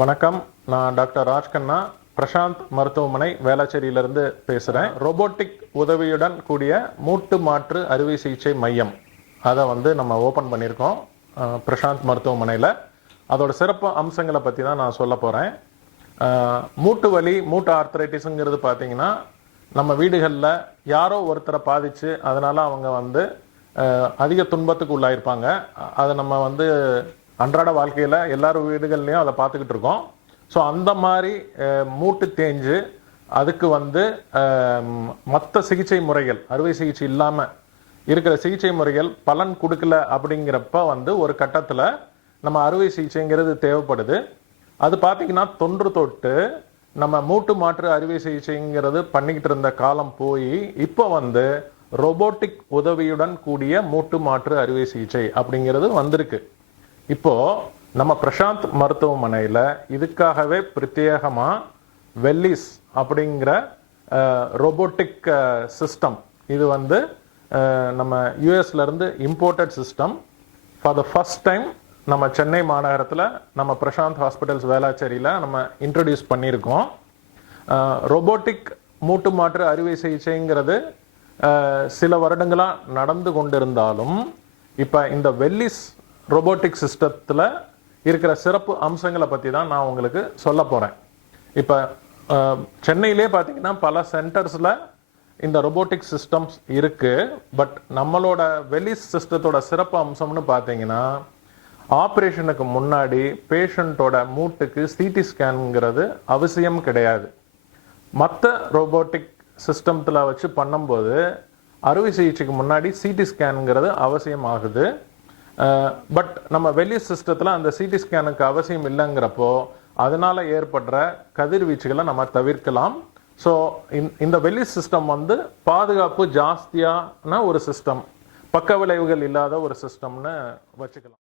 வணக்கம், நான் டாக்டர் ராஜ் கண்ணா, பிரசாந்த் மருத்துவமனை வேளாச்சேரியிலிருந்து பேசுகிறேன். ரோபோட்டிக் உதவியுடன் கூடிய மூட்டு மாற்று அறுவை சிகிச்சை மையம் அதை நம்ம ஓப்பன் பண்ணியிருக்கோம் பிரசாந்த் மருத்துவமனையில். அதோட சிறப்பு அம்சங்களை பற்றி தான் நான் சொல்ல போகிறேன். மூட்டு வலி, மூட்டு ஆர்த்ரைட்டிஸுங்கிறது பார்த்தீங்கன்னா நம்ம வீடுகளில் யாரோ ஒருத்தரை பாதித்து அதனால் அவங்க அதிக துன்பத்துக்கு உள்ளாயிருப்பாங்க. அதை நம்ம அன்றாட வாழ்க்கையில் எல்லாரும் வீடுகள்லையும் அதை பார்த்துக்கிட்டு இருக்கோம். ஸோ அந்த மாதிரி மூட்டு தேஞ்சு அதுக்கு மற்ற சிகிச்சை முறைகள், அறுவை சிகிச்சை இல்லாமல் இருக்கிற சிகிச்சை முறைகள் பலன் கொடுக்கல அப்படிங்கிறப்ப ஒரு கட்டத்தில் நம்ம அறுவை சிகிச்சைங்கிறது தேவைப்படுது. அது பார்த்தீங்கன்னா தொன்று தொட்டு நம்ம மூட்டு மாற்று அறுவை சிகிச்சைங்கிறது பண்ணிக்கிட்டு இருந்த காலம் போய் இப்போ ரோபோட்டிக் உதவியுடன் கூடிய மூட்டு மாற்று அறுவை சிகிச்சை அப்படிங்கிறது வந்திருக்கு. இப்போ நம்ம பிரசாந்த் மருத்துவமனையில் இதுக்காகவே பிரத்யேகமா வெல்லிஸ் அப்படிங்கிற ரோபோட்டிக் சிஸ்டம், இது நம்ம யூஎஸ்ல இருந்து imported system for the first time நம்ம சென்னை மாநகரத்தில் நம்ம பிரசாந்த் ஹாஸ்பிட்டல்ஸ் வேளாச்சேரியில் நம்ம இன்ட்ரடியூஸ் பண்ணியிருக்கோம். ரோபோட்டிக் மூட்டு மாற்று அறுவை சிகிச்சைங்கிறது சில வருடங்களாக நடந்து கொண்டிருந்தாலும் இப்போ இந்த வெல்லிஸ் ரோபோட்டிக் சிஸ்டத்தில் இருக்கிற சிறப்பு அம்சங்களை பற்றி தான் நான் உங்களுக்கு சொல்ல போகிறேன். இப்போ சென்னையிலே பார்த்தீங்கன்னா பல சென்டர்ஸில் இந்த ரோபோட்டிக் சிஸ்டம்ஸ் இருக்குது. பட் நம்மளோட வெல்லிஸ் சிஸ்டத்தோட சிறப்பு அம்சம்னு பார்த்தீங்கன்னா ஆப்ரேஷனுக்கு முன்னாடி பேஷண்ட்டோட மூட்டுக்கு சிடி ஸ்கேனுங்கிறது அவசியம் கிடையாது. மற்ற ரோபோட்டிக் சிஸ்டத்தில் வச்சு பண்ணும்போது அறுவை சிகிச்சைக்கு முன்னாடி சிடி ஸ்கேனுங்கிறது அவசியம் ஆகுது. பட் நம்ம வெளி சிஸ்டத்தில் அந்த சிடி ஸ்கேனுக்கு அவசியம் இல்லைங்கிறப்போ அதனால ஏற்படுற கதிர்வீச்சுகளை நம்ம தவிர்க்கலாம். ஸோ இந்த வெளி சிஸ்டம் பாதுகாப்பு ஜாஸ்தியான ஒரு சிஸ்டம், பக்க விளைவுகள் இல்லாத ஒரு சிஸ்டம்னு வச்சுக்கலாம்.